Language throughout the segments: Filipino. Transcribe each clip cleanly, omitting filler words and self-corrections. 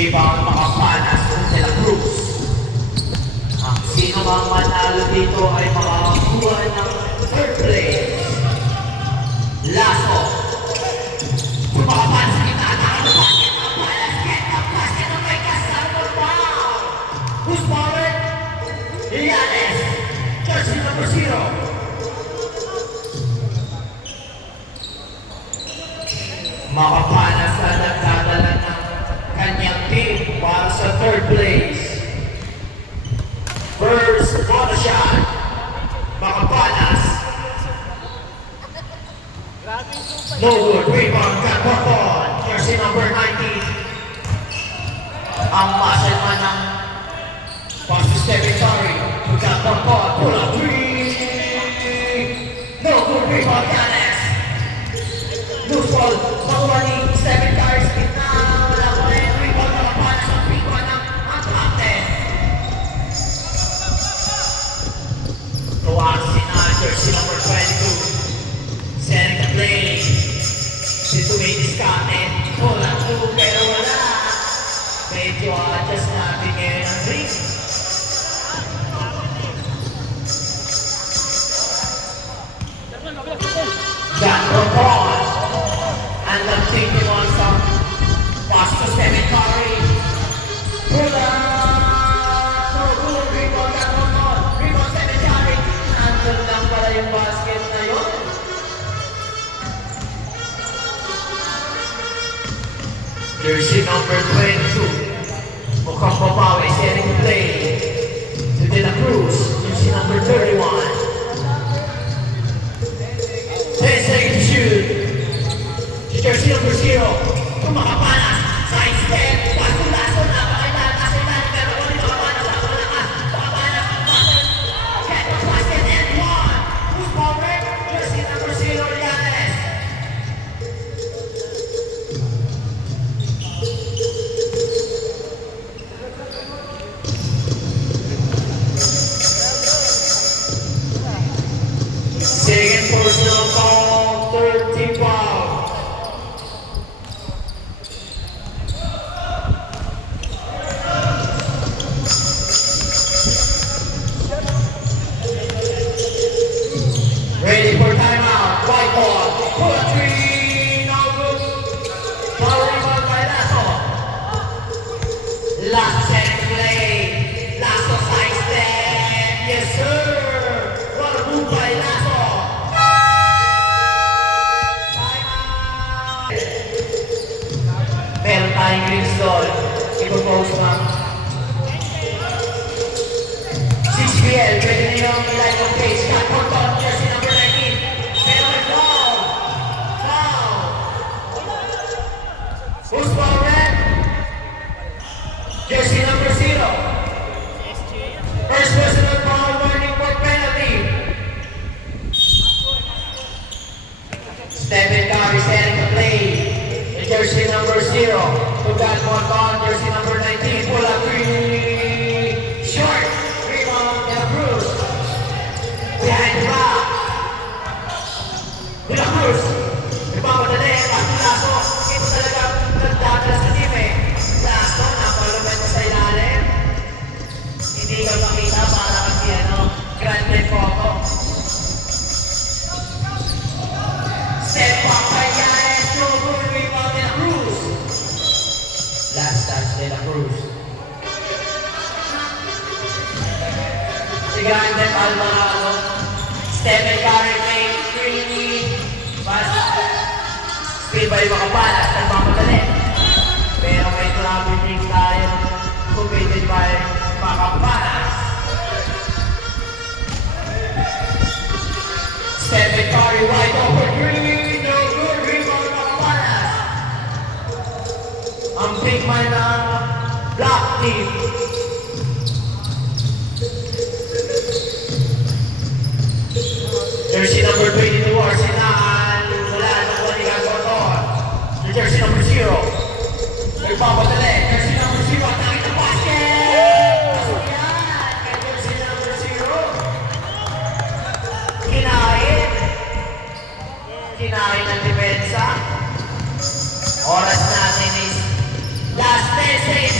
Rebound makapanas ng De La Cruz. Ang sino mang manalo dito ay makakakuha ng third place. Lasso. Kumakapan sa kita. Nakakapasket ang basket. Ang basket ang may kasama pa. Who's forward? Yanes. Jersey number 0. Makapanas na nagdadala ng kanyang team para sa third place. First photo shot. Makapanas. No good. Rebound. Got jersey number 19. Ang muscle man ng Pastor Stephen Curry. Got pull up 3. No good. Rebound. Yanes. Loose ball. Makuha ni Stephen Curry sa gitna. Wala ko rin. Rebound. Makapanas ang pico ng captain. Tuwag si jersey number 22. Setting the play. Si Tumitis Katen. Wala po pero wala. Medyo adjust natin ngayon ang ring. John Ropon. And the thing he wants to pass to Stephen Curry. Pull up. No good. Rebound. John Ropon. Rebound Stephen Curry. Nandun lang pala yung basket na yun. Jersey number 22. Mukhang babawi, setting the play. To De La Cruz. Jersey number 31. 10 seconds to shoot. Jersey number 0. Kumakapanas. Side step. Paso-laso na. Pakailan. Nasa ilan. Pero kung ito kapanas. Nakapalakas. Makapanas. Get the basket and one. Who's forward? Jersey number 0. Yanes. Second personal foul, 30 foul. Ready for timeout. White ball. Pull a 3. No good. Foul rebound by Lasso. Lasso setting play. Lasso side step. Yes sir. What a move by Lasso. Meron tayong green stall. I-propose na. 6PL, pwede niyo ang ilay ng face. Cut for top, jersey number 19. Pero may foul. Foul. Who's forward? Jersey number 0. First personal foul, warning for penalty. Stephen Curry setting the play. Jersey number 0. To that one on jersey number 19. Pull up 3. Short. Rebound De La Cruz. Behind the back. De La Cruz. Nagpapadali. Lasso. Ito talaga nagdadala sa team eh. Lasso. Napalumen mo sa ilalim. Hindi ka makita para kasi grande photo. Step back by Yanes. No good. Rebound De La Cruz. Last touch De La Cruz. Si Grande Alvarado. Stephen Curry made 3. Speed by Makapanas. Nagpapadali. Pero may traveling tayo. Committed by Makapanas. Stephen Curry wide open 3. No good. Rebound Makapanas. Ang big man ng Black Team. Jersey number 22, Arsenal. Wala na po ni Gagoton. Jersey number 0. Nagpapadali. Jersey number 0. Nakita ang basket! So yan. Jersey number 0. Kinain ng depensa. Oras natin is last 10 seconds.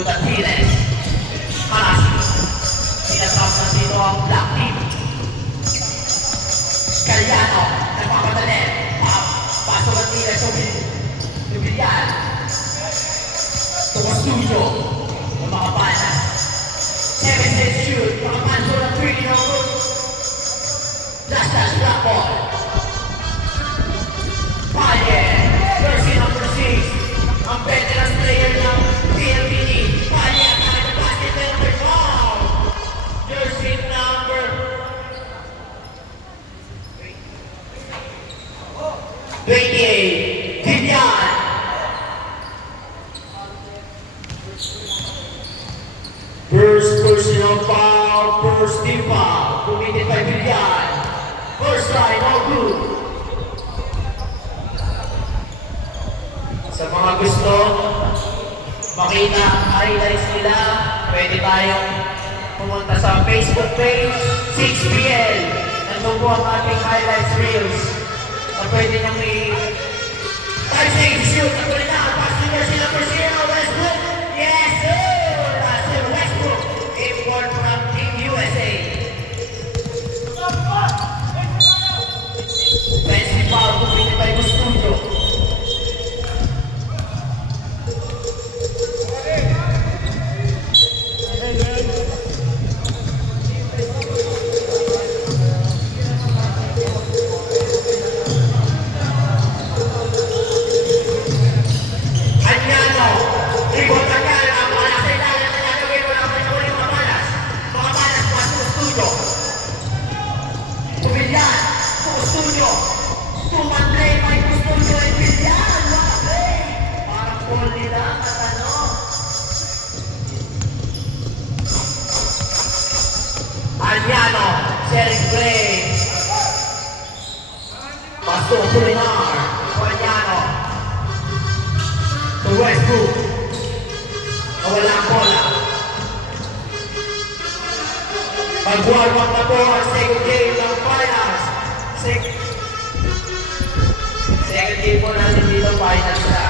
Tutatiles. Marasi. Sinasap na dito ang black team. Caliano. Nagpapadali. Pasok ang Tiles. Lubilian. Tumastudio. Ang mga panas. 7-6 shoot. Mga panso ng 3 no good. Last touch. Black ball. Paye. Jersey number 6. Ang veterans player ng PLPD. Paye ang nakakabasket na number 12. Jersey number 28. Villan. First personal foul. First team foul. Committed by Villan. First try. No good. Sa mga gusto makita ang highlights nila, pwede tayong pumunta sa Facebook page, 6PL. Nandun po ang ating highlights reels na pwede niyong shoot. Ang tuloy na, pass to Jersey number 0, Westbrook. Yes, sir! Russell Westbrook, import from Team USA. Offensive foul, completed by Custodio. Ariano, Sergio Gray. Pasto Pulinar. Ariano. To Westbrook. Nawala ang bola. Magwarwag na po ang second game ng finals. Second game po natin dito, finals na.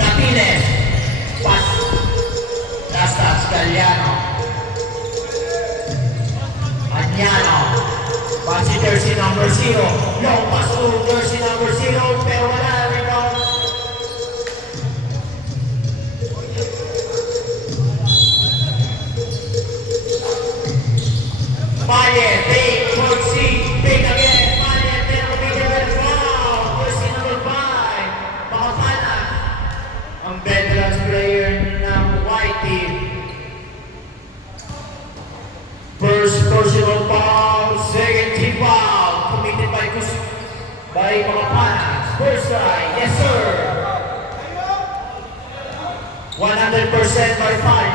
Tatiles. Pas. Dastas Caliano. Agnano. Pasi jersey number 0. Long pass to jersey number 0. Pero wala na rin daw. Paye, big, court C, big again. Paye, pero big again. Wow, jersey number 5. Mga panas. Ang veterans player ng white team. First personal foul, second team foul, committed by mga panas. First try, yes sir. 100% by fire.